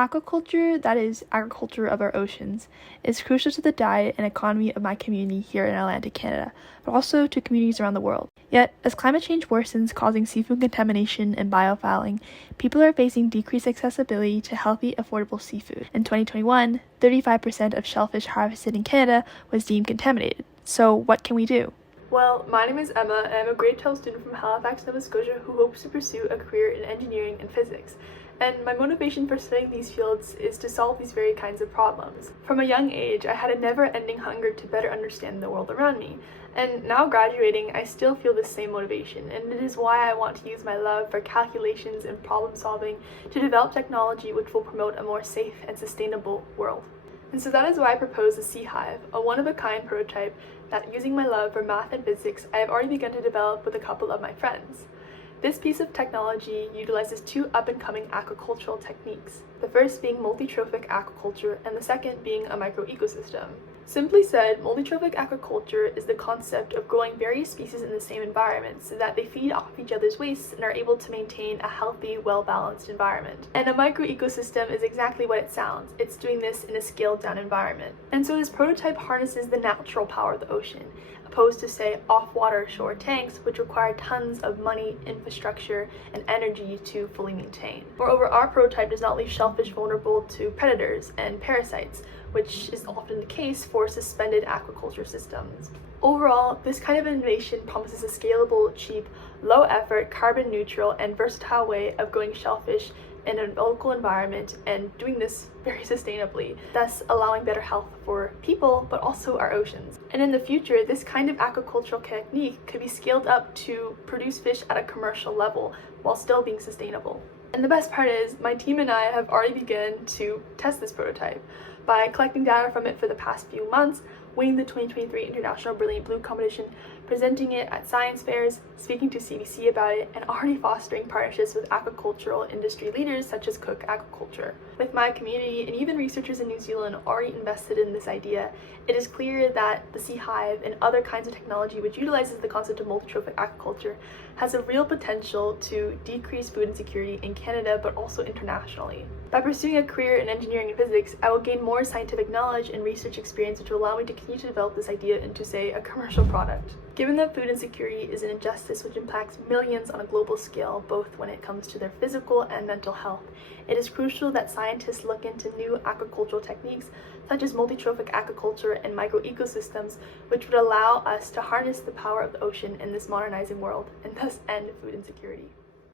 Aquaculture, that is, agriculture of our oceans, is crucial to the diet and economy of my community here in Atlantic Canada, but also to communities around the world. Yet, as climate change worsens, causing seafood contamination and biofouling, people are facing decreased accessibility to healthy, affordable seafood. In 2021, 35% of shellfish harvested in Canada was deemed contaminated. So, what can we do? Well, my name is Emma, and I'm a grade 12 student from Halifax, Nova Scotia who hopes to pursue a career in engineering and physics. And my motivation for studying these fields is to solve these very kinds of problems. From a young age, I had a never-ending hunger to better understand the world around me. And now graduating, I still feel the same motivation, and it is why I want to use my love for calculations and problem solving to develop technology which will promote a more safe and sustainable world. And so that is why I propose the Sea Hive, a one-of-a-kind prototype that, using my love for math and physics, I have already begun to develop with a couple of my friends. This piece of technology utilizes two up-and-coming aquacultural techniques, the first being multi-trophic aquaculture and the second being a microecosystem. Simply said, multi-trophic aquaculture is the concept of growing various species in the same environment so that they feed off each other's wastes and are able to maintain a healthy, well-balanced environment. And a microecosystem is exactly what it sounds. It's doing this in a scaled-down environment. And so this prototype harnesses the natural power of the ocean, opposed to, say, off-water shore tanks, which require tons of money, infrastructure, and energy to fully maintain. Moreover, our prototype does not leave shellfish vulnerable to predators and parasites, which is often the case for suspended aquaculture systems. Overall, this kind of innovation promises a scalable, cheap, low-effort, carbon-neutral, and versatile way of growing shellfish in a local environment and doing this very sustainably, thus allowing better health for people but also our oceans. And in the future, this kind of aquacultural technique could be scaled up to produce fish at a commercial level while still being sustainable. And the best part is, my team and I have already begun to test this prototype by collecting data from it for the past few months, winning the 2023 International Brilliant Blue competition, presenting it at science fairs, speaking to CBC about it, and already fostering partnerships with aquacultural industry leaders such as Cook Aquaculture. With my community and even researchers in New Zealand already invested in this idea, it is clear that the Sea Hive and other kinds of technology which utilizes the concept of multi-trophic aquaculture has a real potential to decrease food insecurity in Canada but also internationally. By pursuing a career in engineering and physics, I will gain more scientific knowledge and research experience which will allow me to continue to develop this idea into, say, a commercial product. Given that food insecurity is an injustice which impacts millions on a global scale, both when it comes to their physical and mental health, it is crucial that scientists look into new aquacultural techniques such as multi-trophic aquaculture and microecosystems, which would allow us to harness the power of the ocean in this modernizing world and thus end food insecurity.